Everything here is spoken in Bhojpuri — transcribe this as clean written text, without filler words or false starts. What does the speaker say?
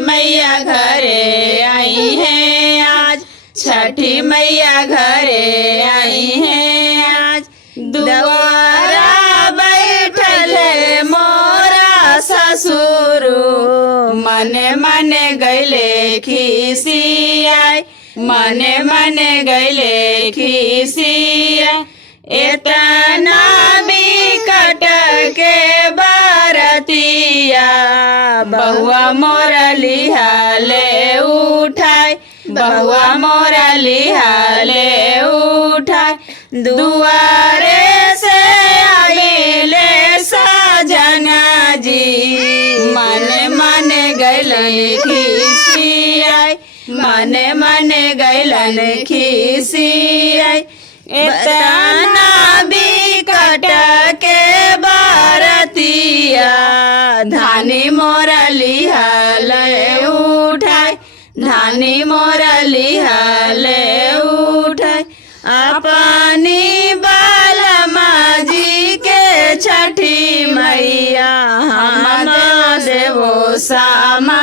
मैया घरे आई हैं आज, छठी मैया घरे आई हैं आज। दुआरा बैठल मोरा ससुरु, मने मने गैले खिसियाई, मने मने गैले खिसियाई। एतना बिकट के बरतिया, बहुआ मोरा लिहाले उठाई, बहुआ मोरा लिहाले उठाई। दुआरे से आइले सजना जी, मने मने गैलन खिसियाई, मने मने गैलन खिसियाई। एतना बिकट के बरतिया, धानी मोरा लिहाले उठाई, धानी मोरा लिहाले उठाई। अपनी बालमा जी के छठी मैया हम देवो सामा